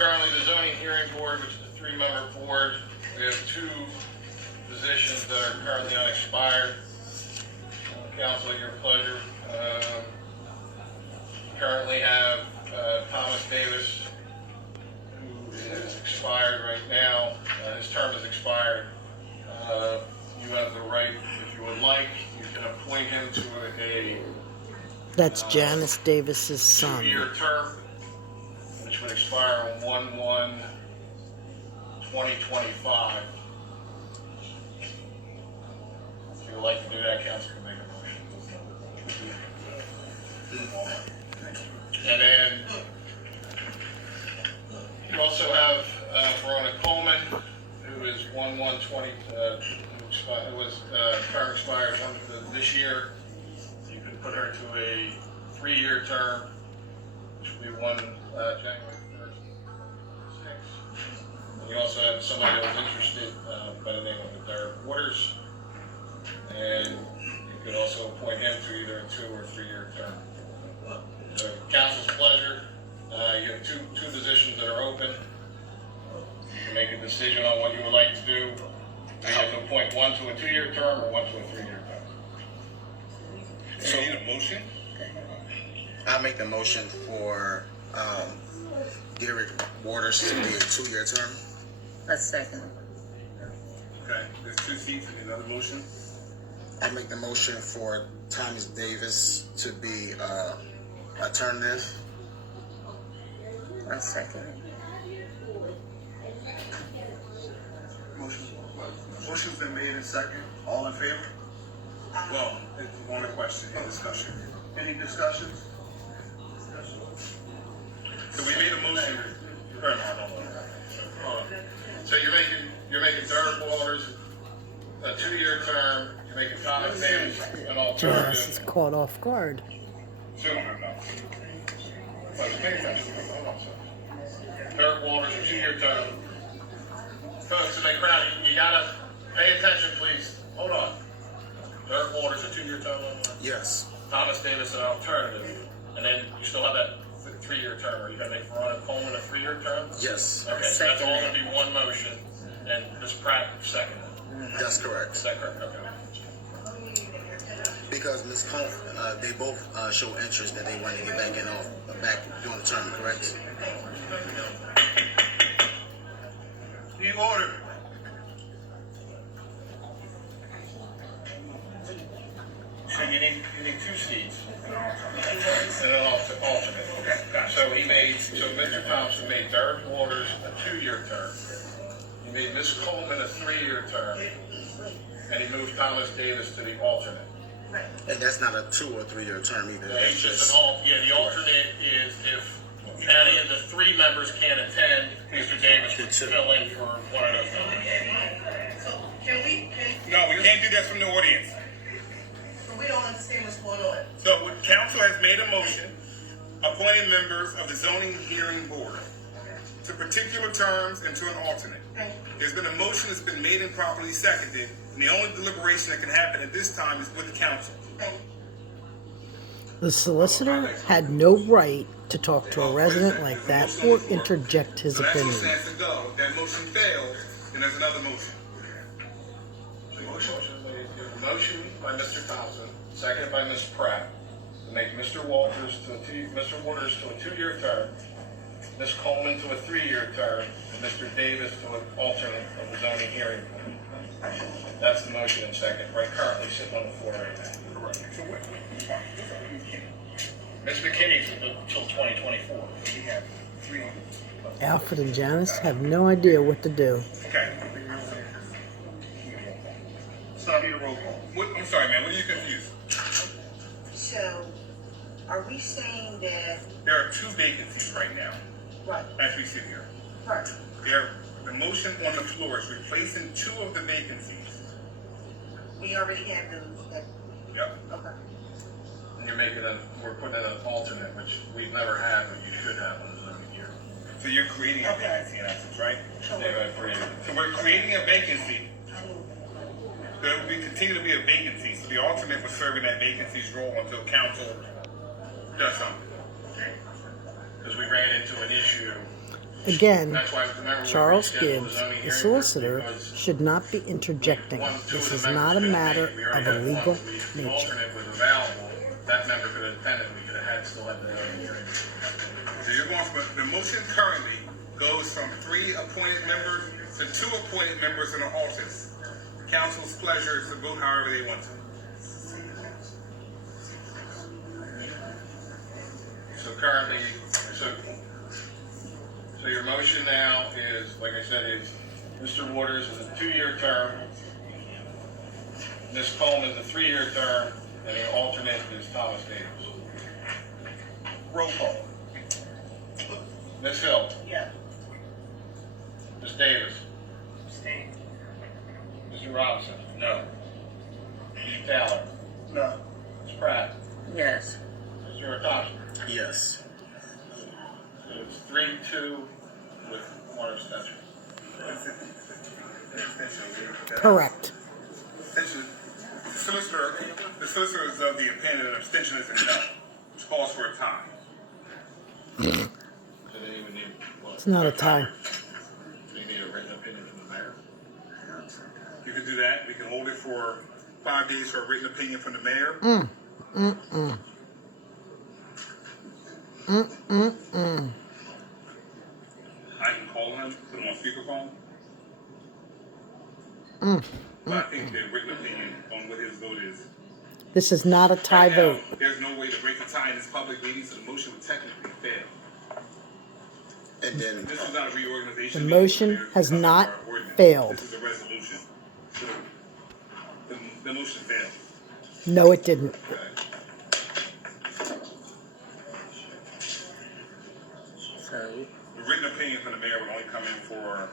currently the Zoning Hearing Board, which is a 3-member board. We have 2 positions that are currently unexpired. Council, at your pleasure. Currently have Thomas Davis, who is expired right now. His term is expired. You have the right, if you would like, you can appoint him to a That's Janice Davis's son. 2-year term, which would expire on 1/1/2025. If you would like to do that, council can make a motion. And then you also have Verona Coleman, who is 1/1/20, who was term expired this year. You can put her to a 3-year term, which will be January 1st. You also have somebody that was interested by the name of Derrick Waters, and you could also appoint him to either a 2 or 3-year term. So, council's pleasure. You have two positions that are open. You can make a decision on what you would like to do. You have to appoint one to a 2-year term or one to a 3-year term. So you need a motion? I'll make the motion for Derrick Waters to be a 2-year term. A second. Okay, there's 2 seats. You need another motion? I'll make the motion for Thomas Davis to be alternative. A second. Motion's been made in second. All in favor? Well, it's one question, discussion. Any discussions? So we made a motion. So you're making Derrick Waters a 2-year term. You're making Thomas Davis an Janice is alternative. caught off guard. Derrick Waters a 2-year term. Folks, in the crowd, you gotta pay attention, please. Hold on. Derrick Waters a 2-year term. Yes. Thomas Davis an alternative, and then you still have that 3-year term. Are you gonna make Verona Coleman a 3-year term? Yes. Okay, so that's all gonna be one motion, and Ms. Pratt seconded. That's correct. Is that correct? Okay. Because Ms. Coleman, they both show interest that they want to get back during the term, correct? The order. So you need 2 seats. And an alternate. Okay, gotcha. So Mr. Thompson made Derrick Waters a 2-year term. He made Ms. Coleman a 3-year term. And he moved Thomas Davis to the alternate. And that's not a 2 or 3-year term either. It's That's just just the alternate is if any of the 3 members can't attend, Mr. Davis would fill in for one of those members. So can we No, we can't do that from the audience. we don't understand what's going on. So council has made a motion appointing members of the Zoning Hearing Board to particular terms and to an alternate. There's been a motion that's been made and properly seconded, and the only deliberation that can happen at this time is with the council. The solicitor had no right to talk to a resident like that or interject his So that opinion. motion has to go. If that motion fails, then there's another motion. Motion by Mr. Thompson, seconded by Ms. Pratt, to make Mr. Waters to a 2-year term, Ms. Coleman to a 3-year term, and Mr. Davis to an alternate of the zoning hearing board. That's the motion in second, right currently sitting on the floor right now. Correct. So what? Ms. McKinney's until 2024. We have 3. Alfred and Janice have no idea what to do. Okay. So I need a roll call. I'm sorry, man. What are you confused? So, are we saying that, There are 2 vacancies right now, right, as we sit here. right, The motion on the floor is replacing 2 of the vacancies. we already have those, Yep. okay. And we're putting in an alternate, which we've never had, but you should have on the zoning hearing. So you're creating a vacancy in essence, right? Anyway, So we're creating a vacancy. There will continue to be a vacancy. So the alternate was serving that vacancy's role until council does something. because we ran into an issue Again, That's why, remember, we Charles rescheduled Gibbs, zoning the hearing solicitor, because should not be interjecting. two This of is the not a members matter couldn't make it. We of already a had one. legal The nature. alternate was available, that member could have attended, we could have still had the hearing. So you're going from, the motion currently goes from 3 appointed members to 2 appointed members and an alternate. Council's pleasure is to vote however they want to. So currently, so your motion now is, like I said, is Mr. Waters is a 2-year term, Ms. Coleman is a 3-year term, and the alternate is Thomas Davis. Roll call. Ms. Hill. Yeah. Ms. Davis. Abstain. Mr. Robinson. No. Rudy Taylor. No. Ms. Pratt. Yes. Mr. Thompson. Yes. So it's 3-2 with 1 abstention. Correct. The solicitor is of the opinion that abstention is enough, which calls for a tie. So then you would need what? It's not a tie. So you need a written opinion from the mayor? You can do that. We can hold it for 5 days for a written opinion from the mayor. I can call him, put him on speakerphone. But I think the written opinion on what his vote is. This is not a tie Right now, vote. there's no way to break a tie in this public meeting, so the motion would technically fail. And then, This is not a reorganization. The meeting, motion there's has nothing not for our ordinance. failed. This is a resolution. So the motion failed. No, it didn't. Okay. The written opinion from the mayor would only come in for an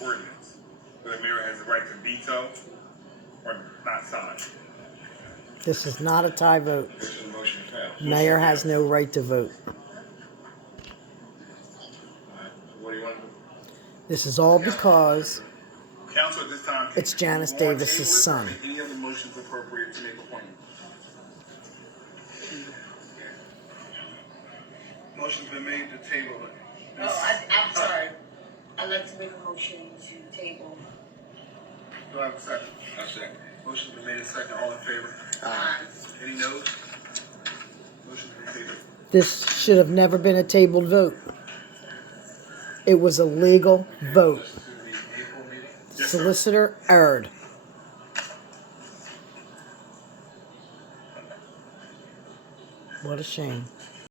ordinance. So the mayor has the right to veto or not sign. This is not a tie vote. This is a motion to fail. Mayor has no right to vote. Alright, so what do you want to do? This is all because Council at this time. It's Janice you want Davis's table it, or son. make any other motions appropriate to make appointments? Motion's been made to table it. I'm sorry. I'd like to make a motion to table. Do I have a second? A second. Motion's been made and second. All in favor? Any noes? Motion's been tabled. this should have never been a tabled vote. It was a legal vote. This is the April meeting? Yes, sir. Solicitor erred. What a shame.